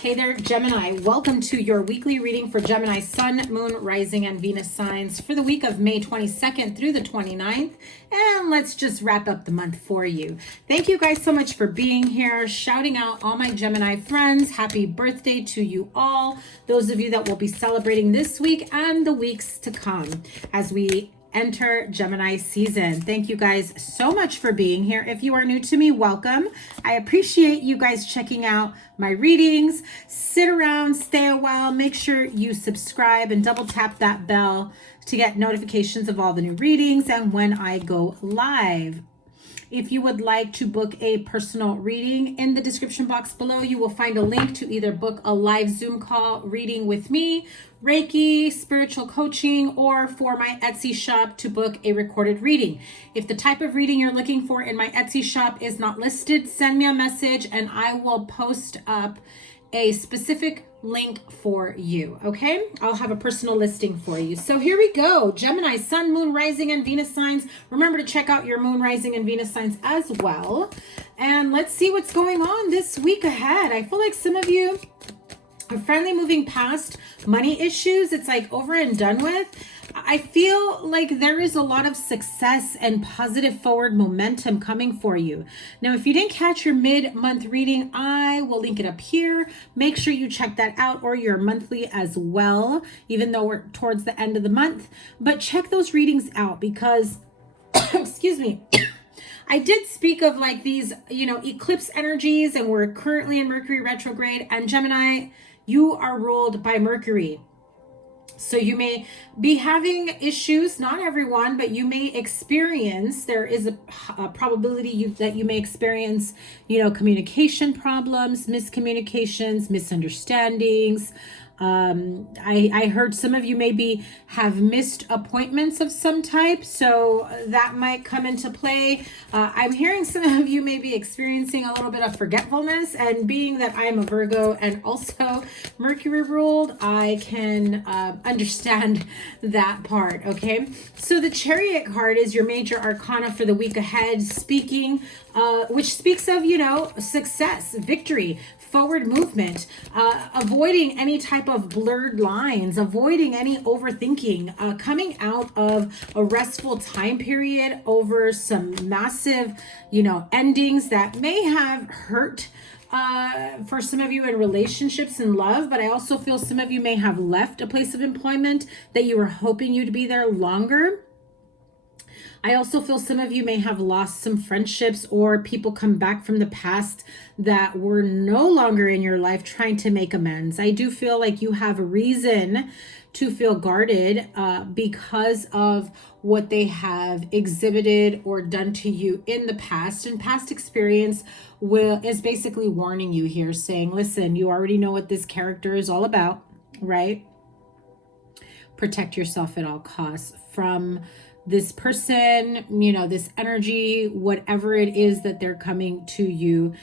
Hey there, Gemini. Welcome to your weekly reading for Gemini Sun, Moon, Rising, and Venus signs for the week of May 22nd through the 29th. And let's just wrap up the month for you. Thank you guys so much for being here. Shouting out all my Gemini friends. Happy birthday to you all. Those of you that will be celebrating this week and the weeks to come as we enter Gemini season. Thank you guys so much for being here. If you are new to me, welcome. I appreciate you guys checking out my readings. Sit around, stay a while, make sure you subscribe and double tap that bell to get notifications of all the new readings and when I go live. If you would like to book a personal reading, in the description box below, you will find a link to either book a live Zoom call reading with me, Reiki, spiritual coaching, or for my Etsy shop to book a recorded reading. If the type of reading you're looking for in my Etsy shop is not listed, send me a message and I will post up a specific link for you, okay? I'll have a personal listing for you. So here we go. Gemini, Sun, Moon, Rising, and Venus signs. Remember to check out your Moon, Rising, and Venus signs as well. And let's see what's going on this week ahead. I feel like some of you are finally moving past money issues. It's like over and done with. I feel like there is a lot of success and positive forward momentum coming for you. Now, if you didn't catch your mid-month reading, I will link it up here. Make sure you check that out, or your monthly as well, even though we're towards the end of the month. But check those readings out because, excuse me, I did speak of like these, eclipse energies, and we're currently in Mercury retrograde, and Gemini, you are ruled by Mercury. So you may be having issues, not everyone, but you may experience, there is a probability that you may experience, communication problems, miscommunications, misunderstandings. I heard some of you maybe have missed appointments of some type, so that might come into play. I'm hearing some of you may be experiencing a little bit of forgetfulness, and being that I'm a Virgo and also Mercury ruled, I can understand that part, okay? So the Chariot card is your major arcana for the week ahead, which speaks of, success, victory, forward movement, avoiding any type of blurred lines, avoiding any overthinking, coming out of a restful time period over some massive, endings that may have hurt for some of you in relationships and love, but I also feel some of you may have left a place of employment that you were hoping you'd be there longer. I also feel some of you may have lost some friendships, or people come back from the past that were no longer in your life trying to make amends. I do feel like you have a reason to feel guarded because of what they have exhibited or done to you in the past. And past experience is basically warning you here, saying, listen, you already know what this character is all about, right? Protect yourself at all costs from this person, this energy, whatever it is that they're coming to you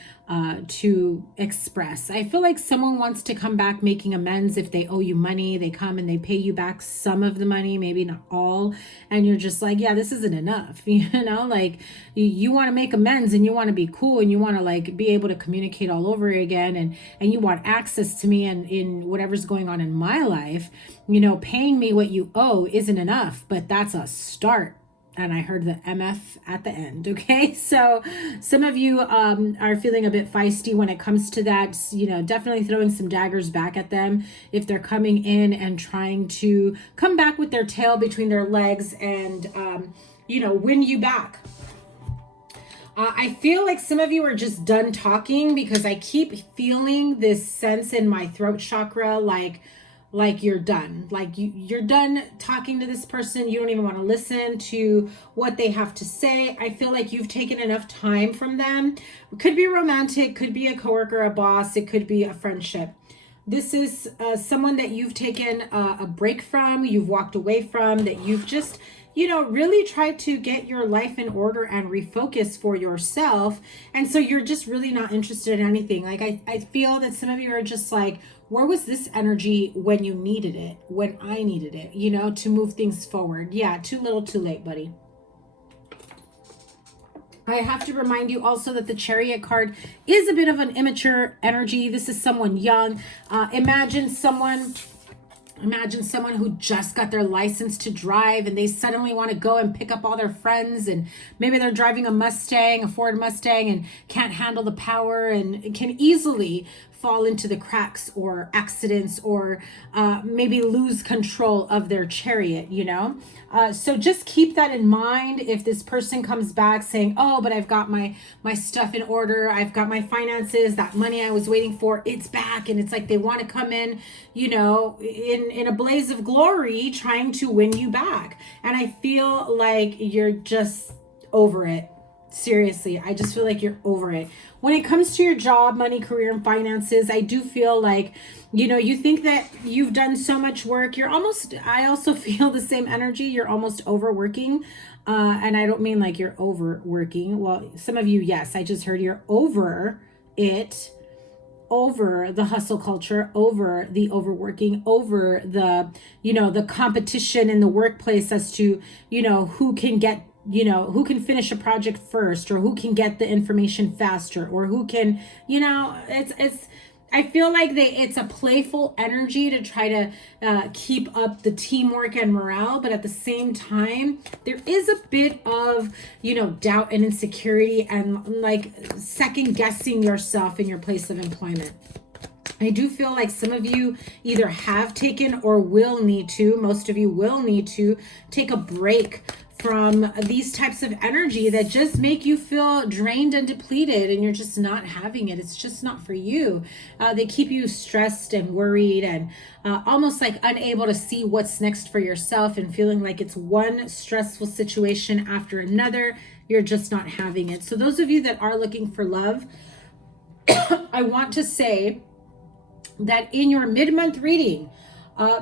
to express. I feel like someone wants to come back making amends. If they owe you money, they come and they pay you back some of the money, maybe not all. And you're just like, yeah, this isn't enough. Like you want to make amends and you want to be cool and you want to like be able to communicate all over again. And you want access to me and in whatever's going on in my life. Paying me what you owe isn't enough, but that's a start. And I heard the MF at the end, okay? So some of you are feeling a bit feisty when it comes to that, definitely throwing some daggers back at them if they're coming in and trying to come back with their tail between their legs and, win you back. I feel like some of you are just done talking because I keep feeling this sense in my throat chakra, like you're done, like you're done talking to this person. You don't even want to listen to what they have to say. I feel like you've taken enough time from them. It could be romantic, could be a coworker, a boss, it could be a friendship. This is someone that you've taken a break from, you've walked away from, that you've just really tried to get your life in order and refocus for yourself. And so you're just really not interested in anything. Like I feel that some of you are just like, where was this energy when you needed it, when I needed it, to move things forward? Yeah, too little, too late, buddy. I have to remind you also that the Chariot card is a bit of an immature energy. This is someone young. Imagine someone who just got their license to drive and they suddenly want to go and pick up all their friends, and maybe they're driving a Mustang, a Ford Mustang, and can't handle the power and can easily fall into the cracks or accidents, or maybe lose control of their chariot, you know? So just keep that in mind. If this person comes back saying, oh, but I've got my stuff in order, I've got my finances, that money I was waiting for, it's back. And it's like they want to come in, you know, in a blaze of glory, trying to win you back. And I feel like you're just over it. Seriously, I just feel like you're over it. When it comes to your job, money, career, and finances, I do feel like, you know, you think that you've done so much work. I also feel the same energy. You're almost overworking. And I don't mean like you're overworking. Well, some of you, yes, I just heard you're over it, over the hustle culture, over the overworking, over the, you know, the competition in the workplace as to, you know, who can get, you know, who can finish a project first, or who can get the information faster, or who can, you know, I feel like it's a playful energy to try to keep up the teamwork and morale. But at the same time, there is a bit of, you know, doubt and insecurity and like second guessing yourself in your place of employment. I do feel like some of you either have taken or will need to, most of you will need to take a break from these types of energy that just make you feel drained and depleted, and you're just not having it. It's just not for you. They keep you stressed and worried and almost like unable to see what's next for yourself, and feeling like it's one stressful situation after another. You're just not having it. So those of you that are looking for love, I want to say that in your mid-month reading,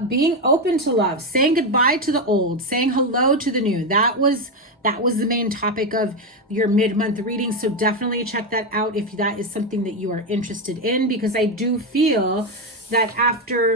being open to love, saying goodbye to the old, saying hello to the new. That was the main topic of your mid-month reading. So definitely check that out if that is something that you are interested in, because I do feel that after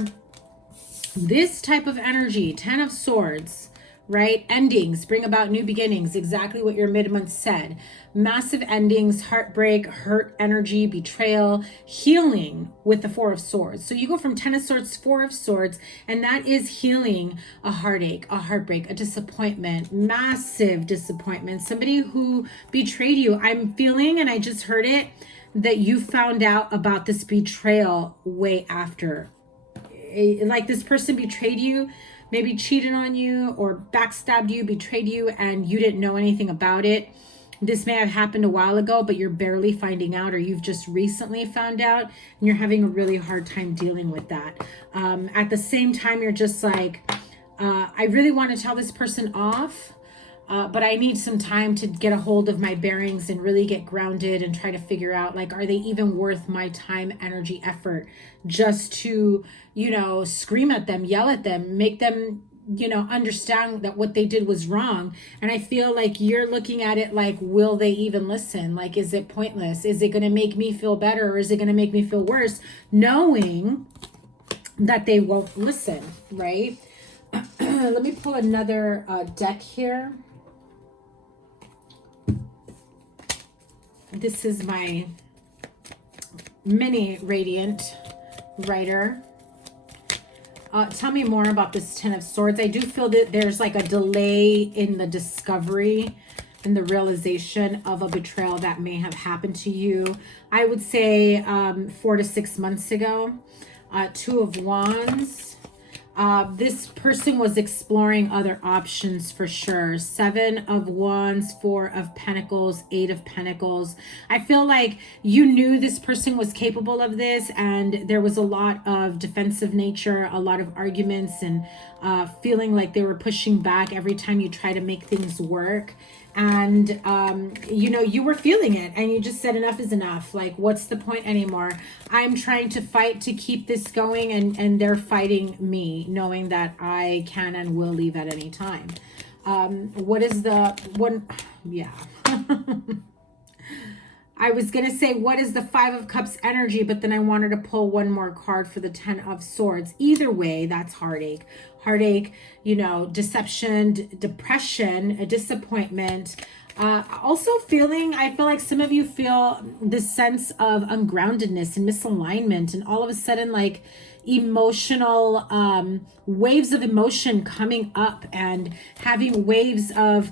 this type of energy, 10 of Swords, right? Endings bring about new beginnings. Exactly what your mid-month said. Massive endings, heartbreak, hurt energy, betrayal, healing with the 4 of Swords. So you go from 10 of Swords to 4 of Swords, and that is healing a heartache, a heartbreak, a disappointment, massive disappointment. Somebody who betrayed you. I'm feeling, and I just heard it, that you found out about this betrayal way after. Like this person betrayed you, maybe cheated on you or backstabbed you, betrayed you, and you didn't know anything about it. This may have happened a while ago, but you're barely finding out, or you've just recently found out, and you're having a really hard time dealing with that. At the same time, you're just like, I really want to tell this person off, but I need some time to get a hold of my bearings and really get grounded and try to figure out, like, are they even worth my time, energy, effort, just to, you know, scream at them, yell at them, make them, you know, understand that what they did was wrong. And I feel like you're looking at it like, will they even listen? Like, is it pointless? Is it going to make me feel better, or is it going to make me feel worse, knowing that they won't listen, right? Let me pull another deck here. This is my mini Radiant writer. Tell me more about this 10 of Swords. I do feel that there's like a delay in the discovery and the realization of a betrayal that may have happened to you. I would say 4 to 6 months ago. 2 of Wands. This person was exploring other options for sure. 7 of Wands, 4 of Pentacles, 8 of Pentacles. I feel like you knew this person was capable of this, and there was a lot of defensive nature, a lot of arguments, and feeling like they were pushing back every time you try to make things work. And, you know, you were feeling it, and you just said enough is enough. Like, what's the point anymore? I'm trying to fight to keep this going, and they're fighting me, knowing that I can and will leave at any time. What is the one? Yeah. I was going to say, what is the 5 of Cups energy? But then I wanted to pull one more card for the 10 of Swords. Either way, that's heartache. Heartache, you know, deception, depression, a disappointment, Also feeling, I feel like some of you feel this sense of ungroundedness and misalignment, and all of a sudden like emotional waves of emotion coming up, and having waves of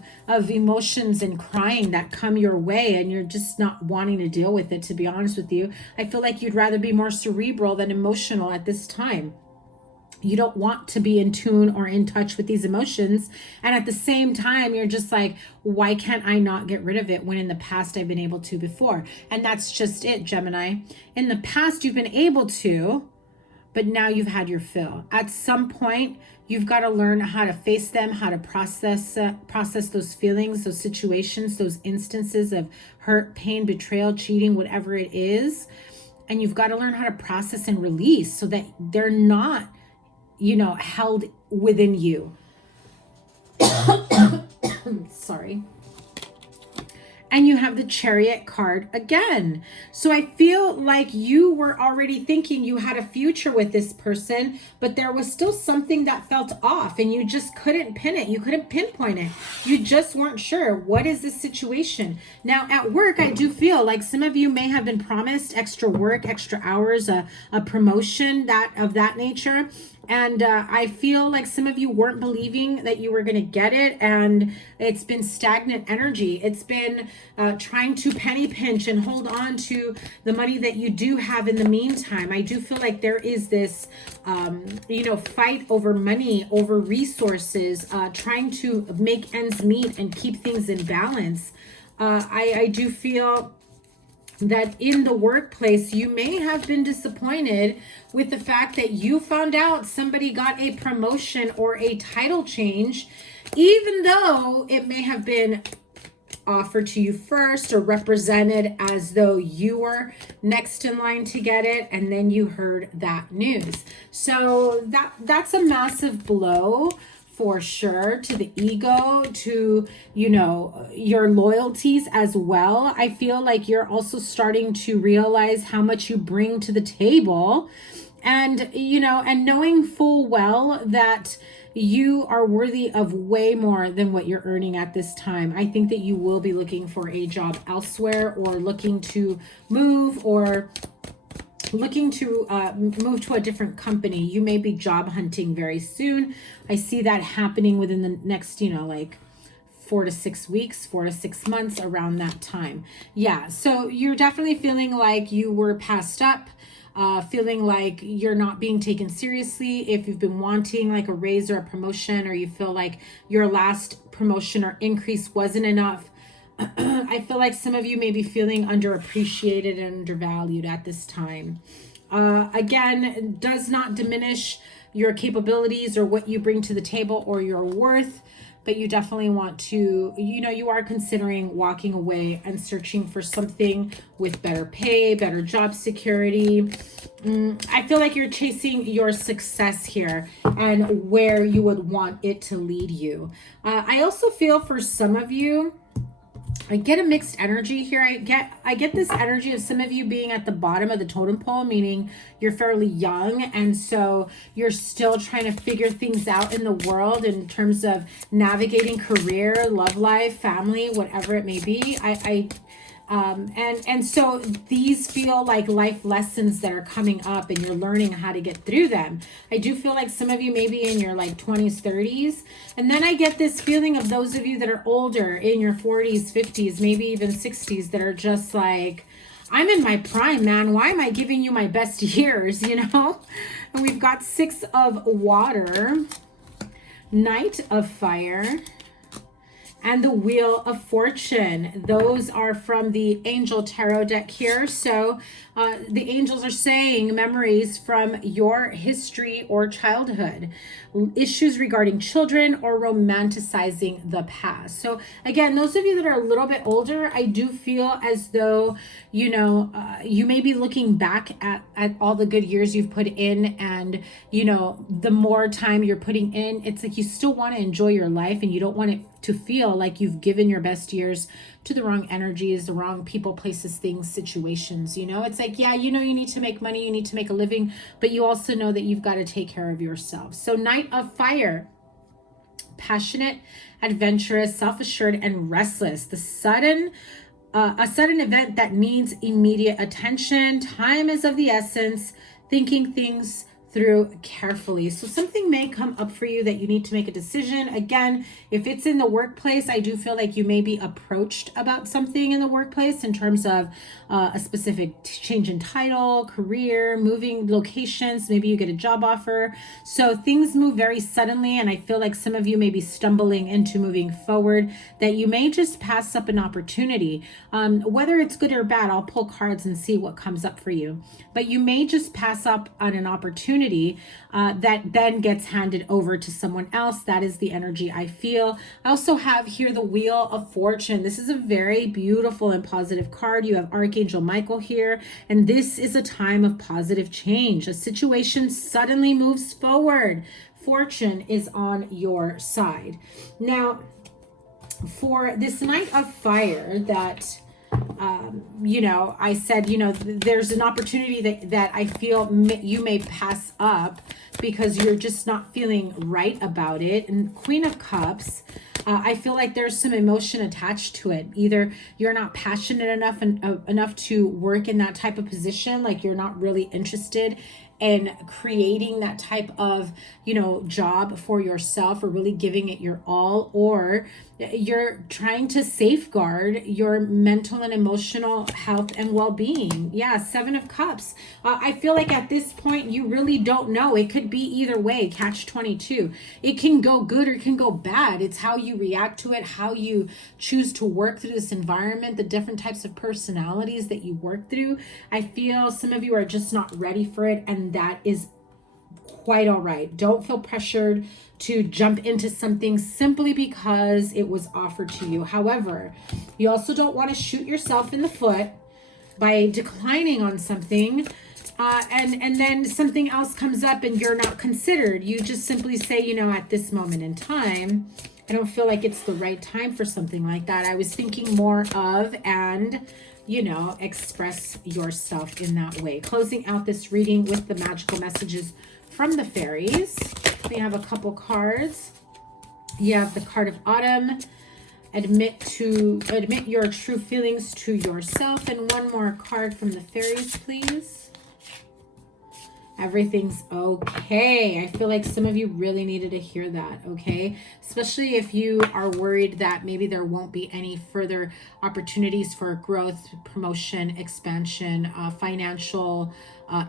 emotions and crying that come your way, and you're just not wanting to deal with it, to be honest with you. I feel like you'd rather be more cerebral than emotional at this time. You don't want to be in tune or in touch with these emotions. And at the same time, you're just like, why can't I not get rid of it when in the past I've been able to before? And that's just it, Gemini. In the past, you've been able to, but now you've had your fill. At some point, you've got to learn how to face them, how to process those feelings, those situations, those instances of hurt, pain, betrayal, cheating, whatever it is. And you've got to learn how to process and release so that they're not, held within you. Sorry. And you have the Chariot card again. So I feel like you were already thinking you had a future with this person, but there was still something that felt off and you just couldn't pin it. You couldn't pinpoint it. You just weren't sure. What is this situation? Now at work, I do feel like some of you may have been promised extra work, extra hours, a promotion of that nature. And I feel like some of you weren't believing that you were going to get it. And it's been stagnant energy. It's been trying to penny pinch and hold on to the money that you do have in the meantime. I do feel like there is this, fight over money, over resources, trying to make ends meet and keep things in balance. I do feel that in the workplace, you may have been disappointed with the fact that you found out somebody got a promotion or a title change, even though it may have been offered to you first or represented as though you were next in line to get it, and then you heard that news. So that's a massive blow for sure to the ego, to, your loyalties as well. I feel like you're also starting to realize how much you bring to the table, and, and knowing full well that you are worthy of way more than what you're earning at this time. I think that you will be looking for a job elsewhere, or looking to move, or looking to move to a different company. You may be job hunting very soon. I see that happening within the next, 4 to 6 weeks, 4 to 6 months, around that time. Yeah, so you're definitely feeling like you were passed up, feeling like you're not being taken seriously. If you've been wanting like a raise or a promotion, or you feel like your last promotion or increase wasn't enough, I feel like some of you may be feeling underappreciated and undervalued at this time. Again, it does not diminish your capabilities or what you bring to the table or your worth, but you definitely want to, you are considering walking away and searching for something with better pay, better job security. I feel like you're chasing your success here and where you would want it to lead you. I also feel for some of you, I get a mixed energy here. I get this energy of some of you being at the bottom of the totem pole, meaning you're fairly young, and so you're still trying to figure things out in the world in terms of navigating career, love life, family, whatever it may be. And so these feel like life lessons that are coming up, and you're learning how to get through them. I do feel like some of you may be in your 20s, 30s. And then I get this feeling of those of you that are older, in your 40s, 50s, maybe even 60s, that are just like, I'm in my prime, man. Why am I giving you my best years, And we've got 6 of water, Knight of fire, and the Wheel of Fortune. Those are from the Angel Tarot deck here. So the angels are saying memories from your history or childhood, issues regarding children, or romanticizing the past. So again, those of you that are a little bit older, I do feel as though, you may be looking back at all the good years you've put in, and, the more time you're putting in, it's like you still want to enjoy your life, and you don't want it to feel like you've given your best years to the wrong energies, the wrong people, places, things, situations. It's like, yeah, you need to make money, you need to make a living, but you also know that you've got to take care of yourself. So Knight of Fire, passionate, adventurous, self-assured, and restless. A sudden event that needs immediate attention. Time is of the essence. Thinking things through carefully. So something may come up for you that you need to make a decision. Again, if it's in the workplace, I do feel like you may be approached about something in the workplace in terms of a specific change in title, career, moving locations. Maybe you get a job offer. So things move very suddenly, and I feel like some of you may be stumbling into moving forward, that you may just pass up an opportunity. Whether it's good or bad, I'll pull cards and see what comes up for you. But you may just pass up on an opportunity that then gets handed over to someone else. That is the energy I feel. I also have here the Wheel of Fortune. This is a very beautiful and positive card. You have Archangel Michael here, and this is a time of positive change. A situation suddenly moves forward. Fortune is on your side. Now, for this Knight of Fire that I said, there's an opportunity that I feel you may pass up because you're just not feeling right about it. And Queen of Cups, I feel like there's some emotion attached to it. Either you're not passionate enough to work in that type of position, like you're not really interested in creating that type of, job for yourself or really giving it your all, or you're trying to safeguard your mental and emotional health and well-being. Yeah, Seven of Cups. I feel like at this point, you really don't know. It could be either way, catch-22. It can go good or it can go bad. It's how you react to it, how you choose to work through this environment, the different types of personalities that you work through. I feel some of you are just not ready for it, and that is quite all right. Don't feel pressured to jump into something simply because it was offered to you. However, you also don't want to shoot yourself in the foot by declining on something and then something else comes up and you're not considered. You just simply say, at this moment in time, I don't feel like it's the right time for something like that. I was thinking more of, and express yourself in that way. Closing out this reading with the magical messages from the fairies. We have a couple cards. You have the card of Autumn. Admit your true feelings to yourself. And one more card from the fairies, please. Everything's okay. I feel like some of you really needed to hear that, okay? Especially if you are worried that maybe there won't be any further opportunities for growth, promotion, expansion, financial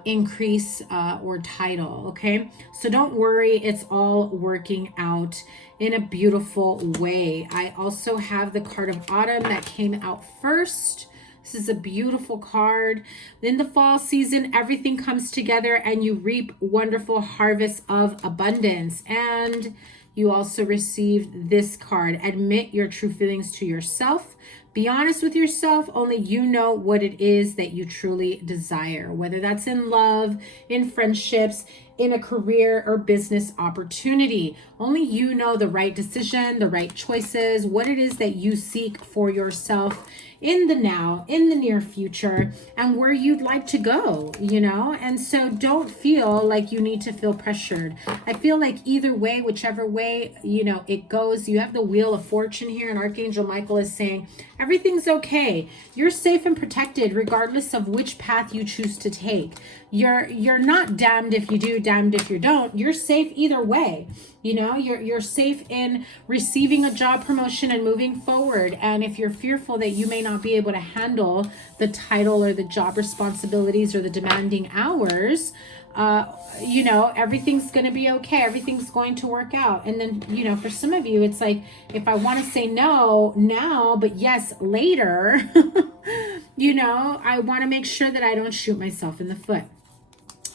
increase, or title, okay? So don't worry, it's all working out in a beautiful way. I also have the card of Autumn that came out first. This is a beautiful card. In the fall season, everything comes together and you reap wonderful harvests of abundance. And you also received this card. Admit your true feelings to yourself. Be honest with yourself. Only you know what it is that you truly desire, whether that's in love, in friendships, in a career or business opportunity. Only you know the right decision, the right choices, what it is that you seek for yourself in the now, in the near future, and where you'd like to go, And so don't feel like you need to feel pressured. I feel like either way, whichever way, it goes, you have the Wheel of Fortune here, and Archangel Michael is saying, everything's okay. You're safe and protected regardless of which path you choose to take. You're not damned if you do, damned if you don't. You're safe either way. You're safe in receiving a job promotion and moving forward. And if you're fearful that you may not be able to handle the title or the job responsibilities or the demanding hours, everything's going to be okay. Everything's going to work out. And then, for some of you, it's like, if I want to say no now, but yes later, I want to make sure that I don't shoot myself in the foot.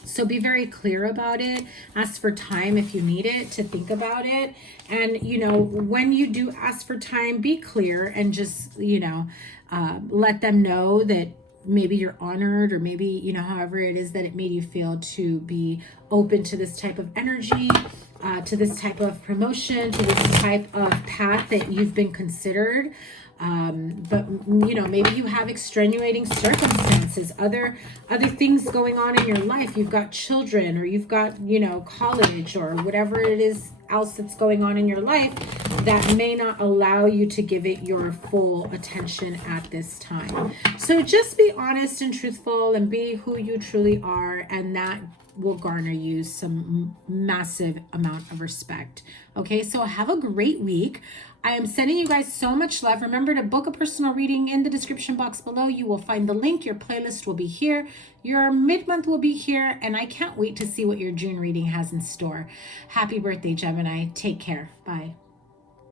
So be very clear about it. Ask for time if you need it to think about it. And, when you do ask for time, be clear and just, let them know that maybe you're honored, or maybe, however it is that it made you feel to be open to this type of energy, to this type of promotion, to this type of path that you've been considered. But you know, maybe you have extenuating circumstances, other things going on in your life. You've got children, or you've got, you know, college, or whatever it is else that's going on in your life that may not allow you to give it your full attention at this time. So just be honest and truthful and be who you truly are, and that will garner you some massive amount of respect. Okay, so have a great week. I am sending you guys so much love. Remember to book a personal reading in the description box below. You will find the link. Your playlist will be here. Your mid-month will be here. And I can't wait to see what your June reading has in store. Happy birthday, Gemini. Take care. Bye.